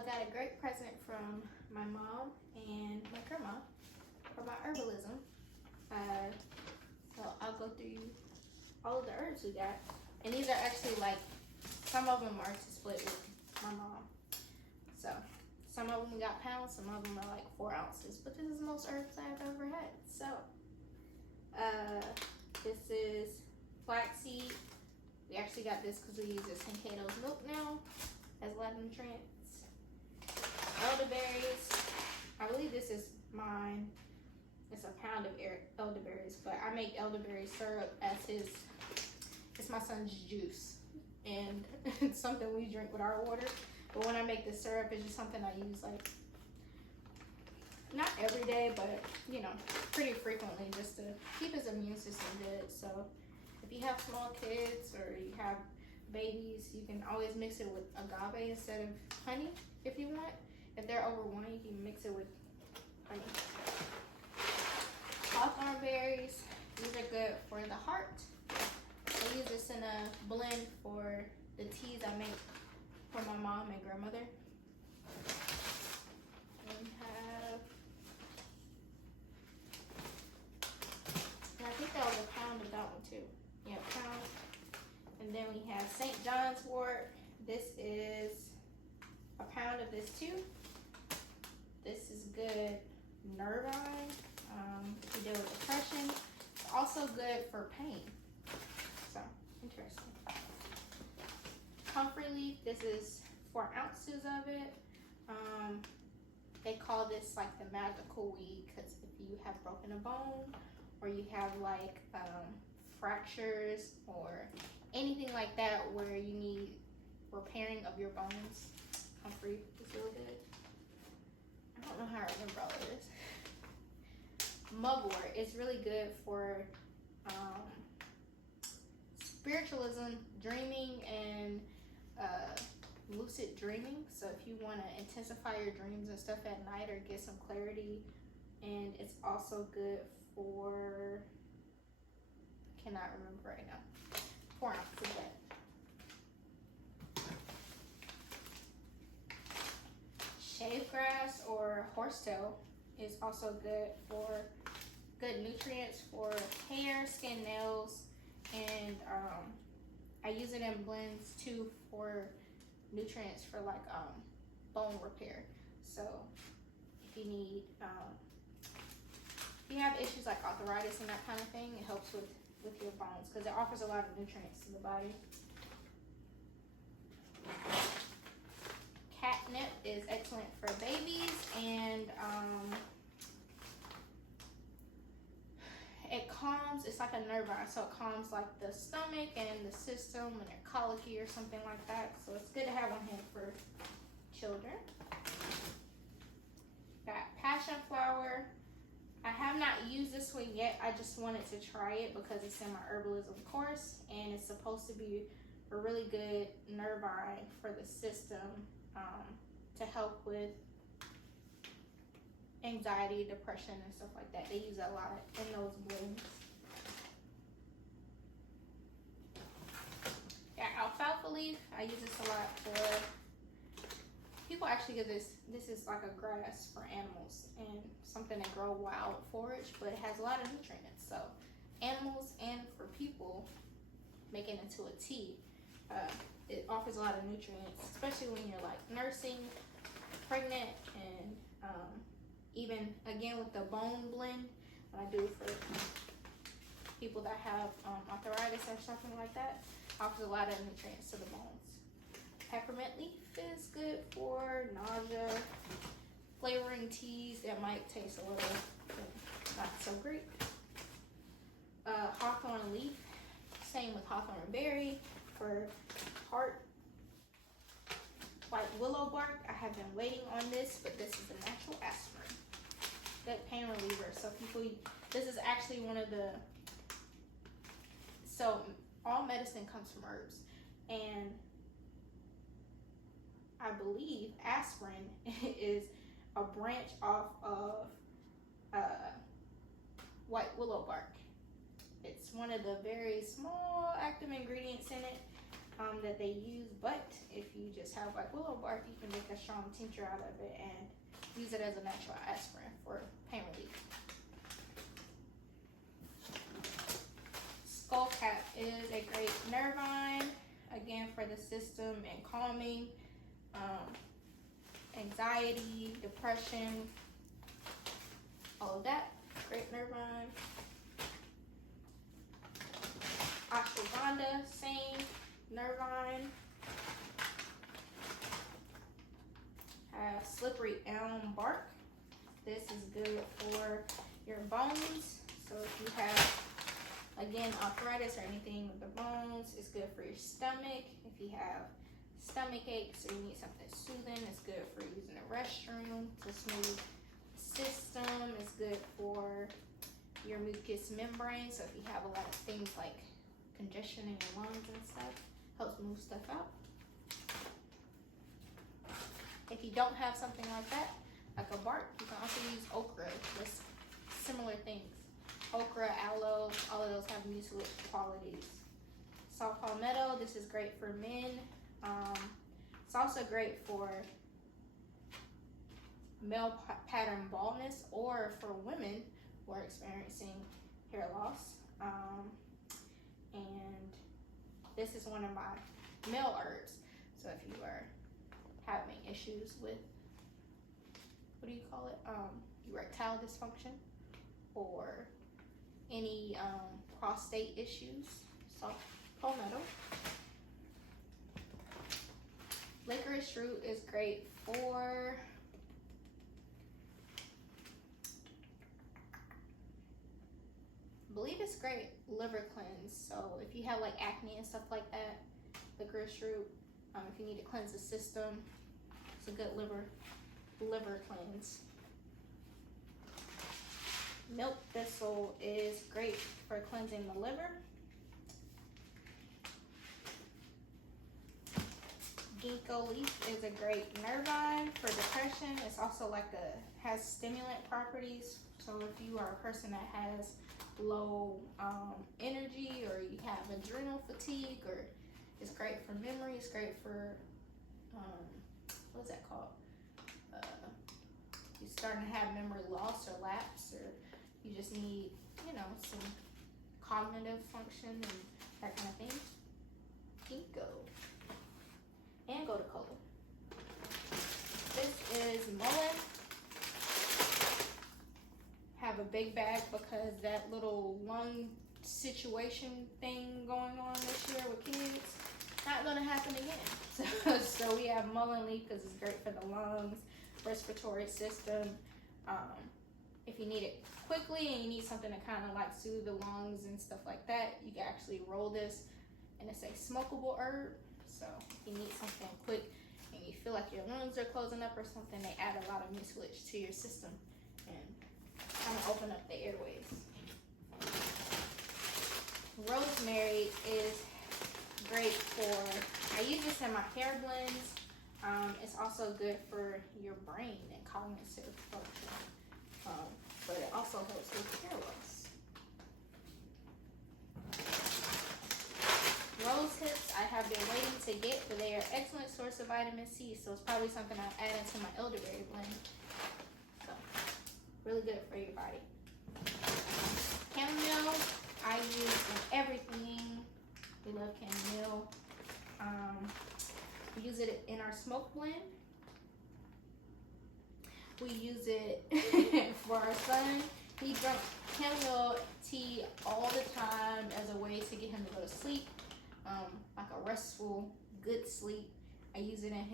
I got a great present from my mom and my grandma for my herbalism. So I'll go through all of the herbs we got. And these are actually like, some of them are to split with my mom. So some of them we got pounds, some of them are like 4 ounces. But this is the most herbs I've ever had. So this is flaxseed. We actually got this because we use this in Kato's milk now. Has a lot of nutrients. Elderberries. I believe this is mine. It's a pound of elderberries, but I make elderberry syrup as it's my son's juice. And it's something we drink with our water. But when I make the syrup, it's just something I use like, not every day, but you know, pretty frequently just to keep his immune system good. So if you have small kids or you have babies, you can always mix it with agave instead of honey if you want. If they're over 1, you can mix it with honey. Hawthorn berries, these are good for the heart. I use this in a blend for the teas I make for my mom and grandmother. We have, and I think that was a pound of that one too. Yeah, pound. And then we have St. John's wort. This is a pound of this too. This is good nervine. If you deal with depression. It's also good for pain. So, interesting. Comfrey leaf. This is 4 ounces of it. They call this like the magical weed because if you have broken a bone or you have like fractures or anything like that where you need repairing of your bones, comfrey is really good. I don't know how I remember all of this. Mugwort is really good for spiritualism, dreaming, and lucid dreaming. So if you want to intensify your dreams and stuff at night or get some clarity, and it's also good for, cannot remember right now, 4 ounces of that. Shave grass or horsetail is also good for good nutrients for hair, skin, nails, and I use it in blends too for nutrients for like bone repair. So if you need, if you have issues like arthritis and that kind of thing, it helps with your bones because it offers a lot of nutrients to the body. Catnip is excellent for babies, and it calms, it's like a nervine, so it calms like the stomach and the system when they're colicky or something like that. So it's good to have on hand for children. Got passion flower. I have not used this one yet. I just wanted to try it because it's in my herbalism course and it's supposed to be a really good nervine for the system to help with anxiety, depression, and stuff like that. They use a lot in those blends. Yeah, alfalfa leaf. I use this a lot for, people actually give this is like a grass for animals and something that grow wild forage, but it has a lot of nutrients. So animals and for people, make it into a tea. It offers a lot of nutrients, especially when you're like nursing, pregnant, and even again with the bone blend that I do for people that have arthritis or something like that, offers a lot of nutrients to the bones. Peppermint leaf is good for nausea, flavoring teas that might taste a little not so great. Hawthorn leaf, same with hawthorn berry for heart. White willow bark, I have been waiting on this, but this is a natural aspirin. Good pain reliever. So people, this is actually one of the, so all medicine comes from herbs, and I believe aspirin is a branch off of white willow bark. It's one of the very small active ingredients in it that they use, but if you just have have like willow bark, you can make a strong tincture out of it and use it as a natural aspirin for pain relief. Skullcap is a great nervine, again for the system and calming, anxiety, depression, all of that. Great nervine. Ashwagandha, same nervine. Slippery elm bark. This is good for your bones. So if you have, again, arthritis or anything with the bones, it's good for your stomach. If you have stomach aches or you need something soothing, it's good for using the restroom to smooth the system. It's good for your mucous membrane. So if you have a lot of things like congestion in your lungs and stuff, helps move stuff out. If you don't have something like that, like a bark, you can also use okra with similar things. Okra, aloe, all of those have mucilage qualities. Saw palmetto, this is great for men. It's also great for male pattern baldness or for women who are experiencing hair loss. And this is one of my male herbs. So if you are having issues with, what do you call it? Erectile dysfunction or any prostate issues, so palmetto. Licorice root is great for I believe it's great liver cleanse. So if you have like acne and stuff like that, licorice root, if you need to cleanse the system, it's a good liver cleanse. Milk thistle is great for cleansing the liver. Ginkgo leaf is a great nervine for depression. It's also like has stimulant properties. So if you are a person that has low energy or you have adrenal fatigue, or it's great for memory, it's great for what's that called? You're starting to have memory loss or lapse, or you just need, some cognitive function and that kind of thing. Ginkgo. And go to color. This is mullein. Have a big bag because that little lung situation thing going on this year with kids, not gonna happen again. So we have mullein leaf because it's great for the lungs, respiratory system. If you need it quickly and you need something to kind of like soothe the lungs and stuff like that, you can actually roll this, and it's a smokable herb. So if you need something quick and you feel like your lungs are closing up or something, they add a lot of mucilage to your system and kind of open up the airways. Rosemary is great for, I use this in my hair blends. It's also good for your brain and cognitive function, but it also helps with hair loss. Rose hips I have been waiting to get, but they are an excellent source of vitamin C, so it's probably something I'll add into my elderberry blend. So, really good for your body. Chamomile, I use in everything. We love chamomile. We use it in our smoke blend. We use it for our son. He drinks chamomile tea all the time as a way to get him to go to sleep. Like a restful, good sleep. I use it in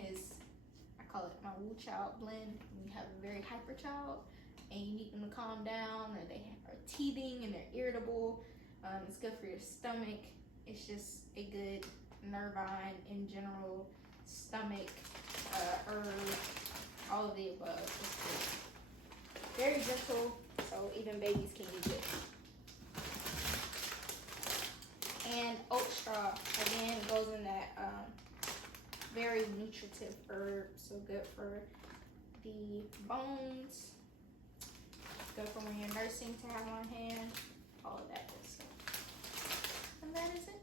I call it my woo child blend. When you have a very hyper child and you need them to calm down, or they are teething and they're irritable. It's good for your stomach. It's just a good nervine in general, stomach, herb, all of the above. It's good. Very gentle, so even babies can use it. And oat straw, again, goes in that very nutritive herb, so good for the bones, good for when you're nursing to have on hand, all of that good stuff. And that is it.